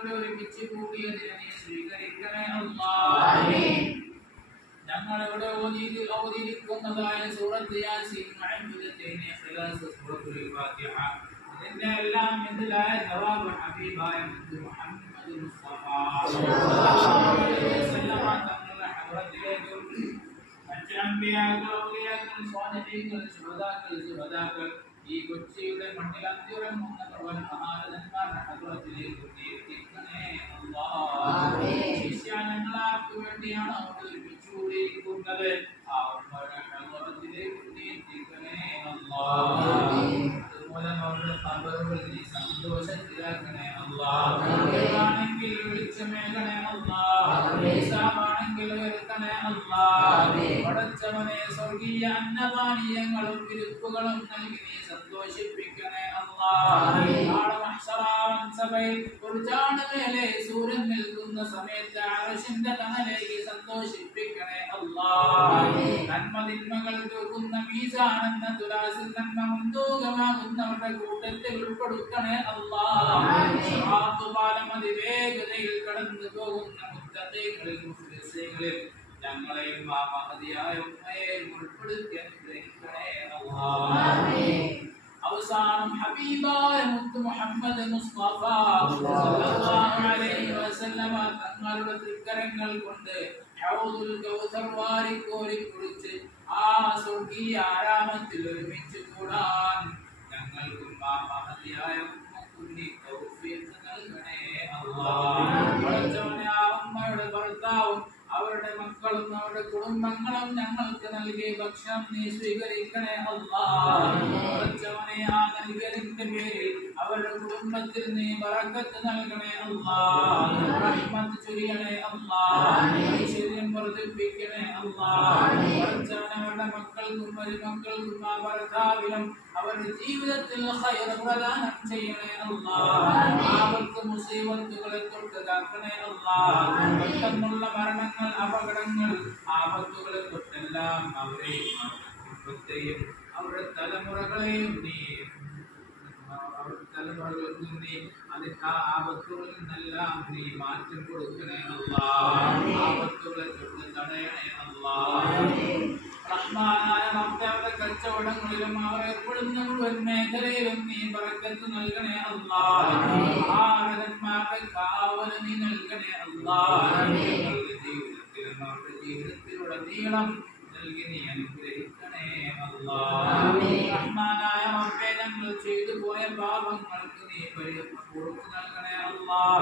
ഇവിടെ ഒരുമിച്ച് കൂടിയതിനെ നീ സ്വീകരിക്കണേ അല്ലാഹ്. ഞങ്ങളിവിടെ ഓതിയിരിക്കുന്നതായ സൂറത്ത് യാസീൻ, മുഅവ്വിദത്തൈൻ, ഇഖ്ലാസ്, സൂറത്തുൽ ഫാത്തിഹ ഇതിന്റെ എല്ലാം ഇതിലായ ജവാബ് ഹബീബായ മുഹമ്മദ് മുസ്തഫ സ്വല്ലല്ലാഹു അലൈഹി വസല്ലം തങ്ങളുടെ ഹദ്റത്തിലേക്ക് മറ്റ് അമ്പിയാക്കൾ, ഔലിയാക്കൾ, സ്വാലിഹീങ്ങൾ, ശുഹദാക്കൾ ഈ കൊച്ചിയുടെ മണ്ണിൽ അന്തിയുറങ്ങുന്ന മഹാരഥന്മാരുടെ ഹദ്റത്തിലേക്ക് എത്തിക്കണേ അല്ലാഹ്. ശിഷ്യാനങ്ങൾക്ക് വേണ്ടിയാണ് അവിടെ ഒരുമിച്ച് കൂടിയിരിക്കുന്നത്. ആ ഉമ്മയുടെ ഹദ്റത്തിലേക്ക് എത്തിക്കണേ അല്ലാഹ്. അതുപോലെ അവരുടെ ഖബറുകളിൽ നീ സന്തോഷത്തിലാക്കണേ അല്ലാഹ്. ആണെങ്കിൽ വെളിച്ചമേകണേ അല്ലാഹ്. ഹിസാബാണെങ്കിൽ ഉയർത്തണേ അല്ലാഹ്. പടച്ചവനെ സ്വർഗീയ അന്നപാനീയങ്ങളും വിരുപ്പുകളും നൽകി നീ സന്തോഷിപ്പിക്കണേ അല്ലാഹ്. നാളെ മഹ്ശറാവൻ സഭയിൽ ഒരു ചാണമേലെ സൂര്യൻ നിൽക്കുന്ന സമയത്ത് അർശിന്റെ തണലേക്ക് സന്തോഷിപ്പിക്കണേ അല്ലാഹ്. നന്മതിന്മകൾ തൂക്കുന്ന മീസാൻ എന്ന തുലാസിൽ നന്മ മുൻതൂക്കമാകുന്നവരുടെ കൂട്ടത്തിൽ ഉൾപ്പെടുത്തണേ അല്ലാഹ്. സിറാത്ത് പാലം അതിവേഗതയിൽ കടന്നു പോകുന്ന മുത്തഖീകളിൽ, മുഖ്ലിസീങ്ങളിൽ ഞങ്ങളെയും ആ മഹതിയായ ഉമ്മയെയും ഉൾപ്പെടുത്തി അനുഗ്രഹിക്കണേ അല്ലാഹ്. അവസാനം ഹബീബായ മുത്ത് മുഹമ്മദ് മുസ്തഫ സ്വല്ലല്ലാഹു അലൈഹി വസല്ലമ തങ്ങളുടെ തൃക്കരങ്ങൾ കൊണ്ട് ഹൗദുൽ കൗസർ വാരിക്കോരി കുടിച്ച് ആ സ്വർഗീയ ആരാമത്തിൽ ഒരുമിച്ച് കൂടാൻ ഞങ്ങൾക്കും ആ മഹതിയായ ഉമ്മക്കും നീ തൗഫീഖ് നൽകണേ അല്ലാഹ്. ആ ഉമ്മയുടെ ഭർത്താവും അവരുടെ മക്കളും അവരുടെ കുടുംബങ്ങളും ഞങ്ങൾക്ക് നൽകിയ ഭക്ഷണം നീ സ്വീകരിക്കണേ അല്ലാഹ്. ആ നൽകിയതിന്റെ പേരിൽ അവരുടെ കുടുംബത്തിൽ നീ ബറക്കത്ത് നൽകണേ അല്ലാഹ്. റഹ്മത്ത് ചൊരിയണേ അല്ലാഹ്. ഐശ്വര്യം വർദ്ധിപ്പിക്കണേ അല്ലാഹ്. അവരുടെ മക്കൾക്കും മരുമക്കൾക്കും ആ ഭർത്താവിനും അവരുടെ ജീവിതത്തിൽ ഖൈർ പ്രദാനം ചെയ്യണേ അല്ലാഹ്. ആപത്ത് മുസീബത്തുകളെ തൊട്ട് കാക്കണേ അല്ലാഹ്. പെട്ടെന്നുള്ള മരണങ്ങൾ, അപകടങ്ങൾ, ആപത്തുകളെ തൊട്ടെല്ലാം അവരെയും കുടുംബത്തെയും അവരുടെ തലമുറകളെയും നീ അതിന്റെ ആ ആപത്തുകളിൽ നിന്നെല്ലാം നീ മാറ്റം കൊടുക്കണേ അല്ലാഹ്. ആപത്തുകളെ തൊട്ട് തടയണേ അല്ലാഹ്. റഹ്മാനായ റബ്ബേ, അവരുടെ കച്ചവടങ്ങളിലും അവർ ഏർപ്പെടുന്ന മുഴുവൻ മേഖലയിലും നീ ബറക്കത്ത് നൽകണേ അല്ലാഹ്. ആരാധന്മാരുടെ കാവൽ നീ നൽകണേ അല്ലാഹ്. അവരുടെ ജീവിതത്തിലുടനീളം നൽകി നീ അനുഗ്രഹിക്കണേ അല്ലാഹ്. റഹ്മാനായ റബ്ബേ, ഞങ്ങൾ ചെയ്തു പോയ പാപങ്ങൾക്ക് നീ പരിഹാരം നൽകണേ അല്ലാഹ്.